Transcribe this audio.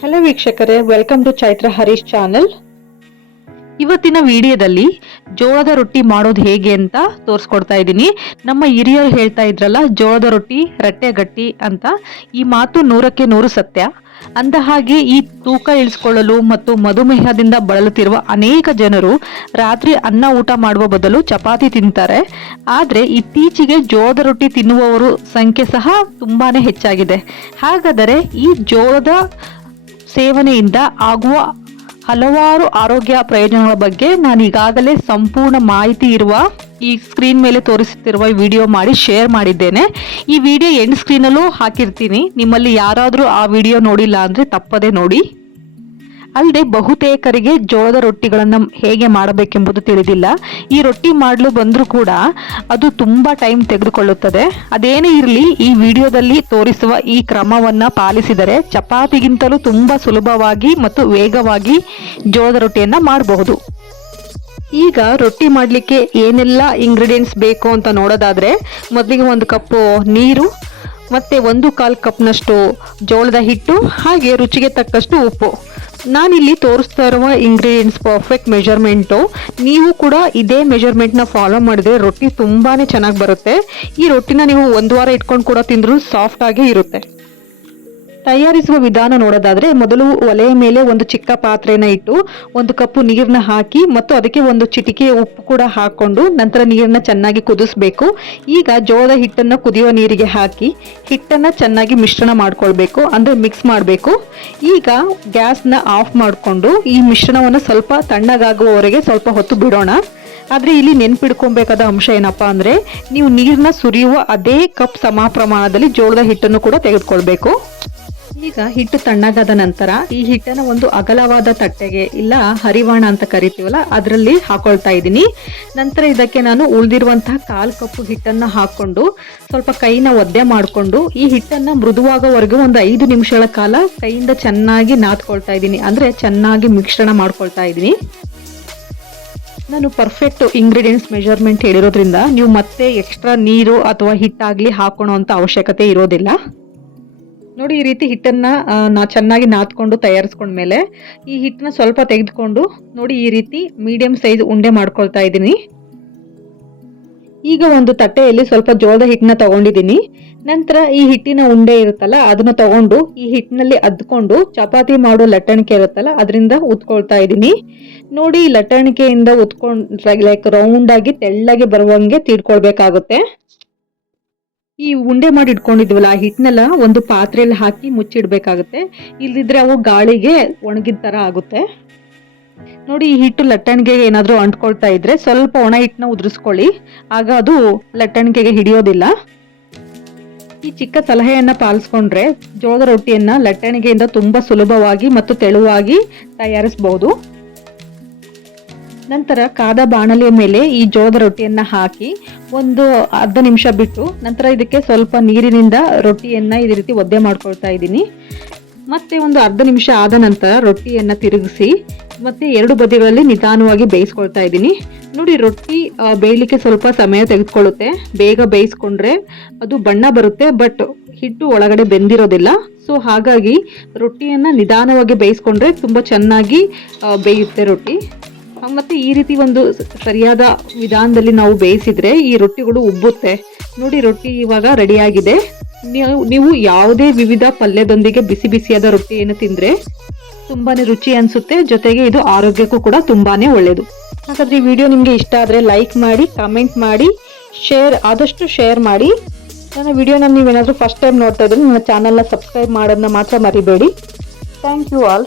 Hello ವೀಕ್ಷಕರೇ, welcome to Chaitra Harish channel. ಇವತ್ತಿನ ವಿಡಿಯೋದಲ್ಲಿ ಜೋಳದ ರೊಟ್ಟಿ ಮಾಡೋದು ಹೇಗೆ ಅಂತ ತೋರಿಸ್ಕೊಡ್ತಾ ಇದ್ದೀನಿ. ನಮ್ಮ ಹಿರಿಯರು ಹೇಳ್ತಾ ಇದ್ರಲ್ಲ, ಜೋಳದ ರೊಟ್ಟಿ ರಟ್ಟೆ ಗಟ್ಟಿ ಅಂತ. ಈ ಮಾತು 100% ಸತ್ಯ. ಅಂದ ಹಾಗೆ ಈ ತೂಕ ಇಳಿಸ್ಕೊಳ್ಳಲು ಮತ್ತು ಮಧುಮೇಹದಿಂದ ಬಳಲುತ್ತಿರುವ ಅನೇಕ ಜನರು ರಾತ್ರಿ ಅನ್ನ ಊಟ ಮಾಡುವ ಬದಲು ಚಪಾತಿ ತಿಂತಾರೆ. ಆದರೆ ಇತ್ತೀಚೆಗೆ ಜೋಳದ ರೊಟ್ಟಿ ತಿನ್ನುವವರು ಸಂಖ್ಯೆ ಸಹ ತುಂಬಾನೇ ಹೆಚ್ಚಾಗಿದೆ. ಹಾಗಾದರೆ ಈ ಜೋಳದ ಸೇವನೆಯಿಂದ ಆಗುವ ಹಲವಾರು ಆರೋಗ್ಯ ಪ್ರಯೋಜನಗಳ ಬಗ್ಗೆ ನಾನು ಈಗಾಗಲೇ ಸಂಪೂರ್ಣ ಮಾಹಿತಿ ಇರುವ ಈ ಸ್ಕ್ರೀನ್ ಮೇಲೆ ತೋರಿಸುತ್ತಿರುವ ವಿಡಿಯೋ ಮಾಡಿ ಶೇರ್ ಮಾಡಿದ್ದೇನೆ. ಈ ವಿಡಿಯೋ ಎಂಡ್ ಸ್ಕ್ರೀನಲ್ಲೂ ಹಾಕಿರ್ತೀನಿ. ನಿಮ್ಮಲ್ಲಿ ಯಾರಾದರೂ ಆ ವಿಡಿಯೋ ನೋಡಿಲ್ಲ ಅಂದರೆ ತಪ್ಪದೇ ನೋಡಿ. ಅಲ್ಲದೆ ಬಹುತೇಕರಿಗೆ ಜೋಳದ ರೊಟ್ಟಿಗಳನ್ನು ಹೇಗೆ ಮಾಡಬೇಕೆಂಬುದು ತಿಳಿದಿಲ್ಲ. ಈ ರೊಟ್ಟಿ ಮಾಡಲು ಬಂದರೂ ಕೂಡ ಅದು ತುಂಬ ಟೈಮ್ ತೆಗೆದುಕೊಳ್ಳುತ್ತದೆ. ಅದೇನೇ ಇರಲಿ, ಈ ವಿಡಿಯೋದಲ್ಲಿ ತೋರಿಸುವ ಈ ಕ್ರಮವನ್ನು ಪಾಲಿಸಿದರೆ ಚಪಾತಿಗಿಂತಲೂ ತುಂಬ ಸುಲಭವಾಗಿ ಮತ್ತು ವೇಗವಾಗಿ ಜೋಳದ ರೊಟ್ಟಿಯನ್ನು ಮಾಡಬಹುದು. ಈಗ ರೊಟ್ಟಿ ಮಾಡಲಿಕ್ಕೆ ಏನೆಲ್ಲ ಇಂಗ್ರೀಡಿಯೆಂಟ್ಸ್ ಬೇಕು ಅಂತ ನೋಡೋದಾದರೆ, ಮೊದಲಿಗೆ 1 ಕಪ್ಪು ನೀರು ಮತ್ತು 1/4 ಕಪ್ನಷ್ಟು ಜೋಳದ ಹಿಟ್ಟು, ಹಾಗೆ ರುಚಿಗೆ ತಕ್ಕಷ್ಟು ಉಪ್ಪು. ನಾನಿಲ್ಲಿ ತೋರಿಸ್ತಾ ಇರುವ ಇಂಗ್ರೀಡಿಯೆಂಟ್ಸ್ ಪರ್ಫೆಕ್ಟ್ ಮೆಜರ್ಮೆಂಟು. ನೀವು ಕೂಡ ಇದೇ ಮೆಜರ್ಮೆಂಟ್ನ ಫಾಲೋ ಮಾಡಿದ್ರೆ ರೊಟ್ಟಿ ತುಂಬಾ ಚೆನ್ನಾಗಿ ಬರುತ್ತೆ. ಈ ರೊಟ್ಟಿನ ನೀವು 1 ವಾರ ಇಟ್ಕೊಂಡು ಕೂಡ ತಿಂದರೂ ಸಾಫ್ಟಾಗೇ ಇರುತ್ತೆ. ತಯಾರಿಸುವ ವಿಧಾನ ನೋಡೋದಾದರೆ, ಮೊದಲು ಒಲೆಯ ಮೇಲೆ ಒಂದು ಚಿಕ್ಕ ಪಾತ್ರೆನ ಇಟ್ಟು 1 ಕಪ್ಪು ನೀರನ್ನ ಹಾಕಿ ಮತ್ತು ಅದಕ್ಕೆ 1 ಚಿಟಿಕೆ ಉಪ್ಪು ಕೂಡ ಹಾಕ್ಕೊಂಡು ನಂತರ ನೀರನ್ನ ಚೆನ್ನಾಗಿ ಕುದಿಸ್ಬೇಕು. ಈಗ ಜೋಳದ ಹಿಟ್ಟನ್ನು ಕುದಿಯುವ ನೀರಿಗೆ ಹಾಕಿ ಹಿಟ್ಟನ್ನು ಚೆನ್ನಾಗಿ ಮಿಶ್ರಣ ಮಾಡ್ಕೊಳ್ಬೇಕು, ಅಂದರೆ ಮಿಕ್ಸ್ ಮಾಡಬೇಕು. ಈಗ ಗ್ಯಾಸ್ನ ಆಫ್ ಮಾಡಿಕೊಂಡು ಈ ಮಿಶ್ರಣವನ್ನು ಸ್ವಲ್ಪ ತಣ್ಣಗಾಗುವವರೆಗೆ ಸ್ವಲ್ಪ ಹೊತ್ತು ಬಿಡೋಣ. ಆದರೆ ಇಲ್ಲಿ ನೆನ್ಪಿಡ್ಕೊಬೇಕಾದ ಅಂಶ ಏನಪ್ಪ ಅಂದರೆ, ನೀವು ನೀರನ್ನ ಸುರಿಯುವ ಅದೇ ಕಪ್ ಸಮ ಪ್ರಮಾಣದಲ್ಲಿ ಜೋಳದ ಹಿಟ್ಟನ್ನು ಕೂಡ ತೆಗೆದುಕೊಳ್ಬೇಕು. ಈಗ ಹಿಟ್ಟು ತಣ್ಣಗಾದ ನಂತರ ಈ ಹಿಟ್ಟನ್ನು ಒಂದು ಅಗಲವಾದ ತಟ್ಟೆಗೆ, ಇಲ್ಲ ಹರಿವಾಣ ಅಂತ ಕರಿತೀವಲ್ಲ, ಅದರಲ್ಲಿ ಹಾಕೊಳ್ತಾ ಇದ್ದೀನಿ. ನಂತರ ಇದಕ್ಕೆ ನಾನು ಉಳಿದಿರುವಂತಹ 1/4 ಕಪ್ಪು ಹಿಟ್ಟನ್ನು ಹಾಕ್ಕೊಂಡು ಸ್ವಲ್ಪ ಕೈನ ಒದ್ದೆ ಮಾಡಿಕೊಂಡು ಈ ಹಿಟ್ಟನ್ನು ಮೃದುವಾಗೋವರೆಗೂ ಒಂದು 5 ನಿಮಿಷಗಳ ಕಾಲ ಕೈಯಿಂದ ಚೆನ್ನಾಗಿ ನಾದ್ಕೊಳ್ತಾ ಇದ್ದೀನಿ, ಅಂದರೆ ಚೆನ್ನಾಗಿ ಮಿಶ್ರಣ ಮಾಡ್ಕೊಳ್ತಾ ಇದ್ದೀನಿ. ನಾನು ಪರ್ಫೆಕ್ಟ್ ಇಂಗ್ರೀಡಿಯೆಂಟ್ಸ್ ಮೆಜರ್ಮೆಂಟ್ ಹೇಳಿರೋದ್ರಿಂದ ನೀವು ಮತ್ತೆ ಎಕ್ಸ್ಟ್ರಾ ನೀರು ಅಥವಾ ಹಿಟ್ಟಾಗಲಿ ಹಾಕೊಳ್ಳೋ ಅಂಥ ಅವಶ್ಯಕತೆ ಇರೋದಿಲ್ಲ. ನೋಡಿ, ಈ ರೀತಿ ಹಿಟ್ಟನ್ನು ಚೆನ್ನಾಗಿ ನಾದ್ಕೊಂಡು ತಯಾರಿಸ್ಕೊಂಡ್ಮೇಲೆ ಈ ಹಿಟ್ಟನ್ನ ಸ್ವಲ್ಪ ತೆಗೆದುಕೊಂಡು ನೋಡಿ ಈ ರೀತಿ ಮೀಡಿಯಂ ಸೈಜ್ ಉಂಡೆ ಮಾಡ್ಕೊಳ್ತಾ ಇದ್ದೀನಿ. ಈಗ ಒಂದು ತಟ್ಟೆಯಲ್ಲಿ ಸ್ವಲ್ಪ ಜೋಳದ ಹಿಟ್ಟನ್ನ ತಗೊಂಡಿದ್ದೀನಿ. ನಂತರ ಈ ಹಿಟ್ಟಿನ ಉಂಡೆ ಇರುತ್ತಲ್ಲ ಅದನ್ನ ತಗೊಂಡು ಈ ಹಿಟ್ಟಿನಲ್ಲಿ ಅದ್ಕೊಂಡು ಚಪಾತಿ ಮಾಡೋ ಲಟ್ಟಣಿಕೆ ಇರುತ್ತಲ್ಲ ಅದರಿಂದ ಉತ್ಕೊಳ್ತಾ ಇದ್ದೀನಿ. ನೋಡಿ, ಈ ಲಟ್ಟಣಿಕೆಯಿಂದ ಉತ್ಕೊಂಡು ಲೈಕ್ ರೌಂಡ್ ಆಗಿ ತೆಳ್ಳಗೆ ಬರುವಂಗೆ ತೀಡ್ಕೊಳ್ಬೇಕಾಗುತ್ತೆ. ಈ ಉಂಡೆ ಮಾಡಿ ಇಟ್ಕೊಂಡಿದ್ವಲ್ಲ ಆ ಹಿಟ್ಟನೆಲ್ಲ ಒಂದು ಪಾತ್ರೆಯಲ್ಲಿ ಹಾಕಿ ಮುಚ್ಚಿಡ್ಬೇಕಾಗುತ್ತೆ. ಇಲ್ದಿದ್ರೆ ಅವು ಗಾಳಿಗೆ ಒಣಗಿದ ತರ ಆಗುತ್ತೆ. ನೋಡಿ, ಈ ಹಿಟ್ಟು ಲಟ್ಟಣಿಗೆಗೆ ಏನಾದರೂ ಅಂಟ್ಕೊಳ್ತಾ ಇದ್ರೆ ಸ್ವಲ್ಪ ಒಣ ಹಿಟ್ಟನ್ನ ಉದುರಿಸ್ಕೊಳ್ಳಿ, ಆಗ ಅದು ಲಟ್ಟಣಿಗೆಗೆ ಹಿಡಿಯೋದಿಲ್ಲ. ಈ ಚಿಕ್ಕ ಸಲಹೆಯನ್ನ ಪಾಲಿಸ್ಕೊಂಡ್ರೆ ಜೋಳದ ರೊಟ್ಟಿಯನ್ನ ಲಟ್ಟಣಿಗೆಯಿಂದ ತುಂಬಾ ಸುಲಭವಾಗಿ ಮತ್ತು ತೆಳುವಾಗಿ ತಯಾರಿಸಬಹುದು. ನಂತರ ಕಾದ ಬಾಣಲೆಯ ಮೇಲೆ ಈ ಜೋಳದ ರೊಟ್ಟಿಯನ್ನ ಹಾಕಿ ಒಂದು ಅರ್ಧ ನಿಮಿಷ ಬಿಟ್ಟು ನಂತರ ಇದಕ್ಕೆ ಸ್ವಲ್ಪ ನೀರಿನಿಂದ ರೊಟ್ಟಿಯನ್ನ ಇದೇ ರೀತಿ ಒದ್ದೆ ಮಾಡ್ಕೊಳ್ತಾ ಇದ್ದೀನಿ. ಮತ್ತೆ ಒಂದು ಅರ್ಧ ನಿಮಿಷ ಆದ ನಂತರ ರೊಟ್ಟಿಯನ್ನ ತಿರುಗಿಸಿ ಮತ್ತೆ 2 ಬದಿಗಳಲ್ಲಿ ನಿಧಾನವಾಗಿ ಬೇಯಿಸ್ಕೊಳ್ತಾ ಇದ್ದೀನಿ. ನೋಡಿ, ರೊಟ್ಟಿ ಬೇಯಲಿಕ್ಕೆ ಸ್ವಲ್ಪ ಸಮಯ ತೆಗೆದುಕೊಳ್ಳುತ್ತೆ. ಬೇಗ ಬೇಯಿಸ್ಕೊಂಡ್ರೆ ಅದು ಬಣ್ಣ ಬರುತ್ತೆ, ಬಟ್ ಹಿಟ್ಟು ಒಳಗಡೆ ಬೆಂದಿರೋದಿಲ್ಲ. ಸೊ ಹಾಗಾಗಿ ರೊಟ್ಟಿಯನ್ನ ನಿಧಾನವಾಗಿ ಬೇಯಿಸ್ಕೊಂಡ್ರೆ ತುಂಬ ಚೆನ್ನಾಗಿ ಬೇಯುತ್ತೆ ರೊಟ್ಟಿ. ಮತ್ತು ಈ ರೀತಿ ಒಂದು ಸರಿಯಾದ ವಿಧಾನದಲ್ಲಿ ನಾವು ಬೇಯಿಸಿದ್ರೆ ಈ ರೊಟ್ಟಿಗಳು ಉಬ್ಬುತ್ತೆ. ನೋಡಿ, ರೊಟ್ಟಿ ಇವಾಗ ರೆಡಿಯಾಗಿದೆ. ನೀವು ಯಾವುದೇ ವಿವಿಧ ಪಲ್ಯದೊಂದಿಗೆ ಬಿಸಿ ಬಿಸಿಯಾದ ರೊಟ್ಟಿಯನ್ನು ತಿಂದರೆ ತುಂಬಾನೇ ರುಚಿ ಅನಿಸುತ್ತೆ. ಜೊತೆಗೆ ಇದು ಆರೋಗ್ಯಕ್ಕೂ ಕೂಡ ತುಂಬಾನೇ ಒಳ್ಳೆಯದು. ಹಾಗಾದರೆ ಈ ವಿಡಿಯೋ ನಿಮಗೆ ಇಷ್ಟ ಆದರೆ ಲೈಕ್ ಮಾಡಿ, ಕಮೆಂಟ್ ಮಾಡಿ, ಆದಷ್ಟು ಶೇರ್ ಮಾಡಿ. ನನ್ನ ವಿಡಿಯೋನ ನೀವೇನಾದರೂ ಫಸ್ಟ್ ಟೈಮ್ ನೋಡ್ತಾ ಇದ್ರೆ ನನ್ನ ಚಾನಲ್ನ ಸಬ್ಸ್ಕ್ರೈಬ್ ಮಾಡೋದನ್ನ ಮಾತ್ರ ಮರಿಬೇಡಿ. Thank you all.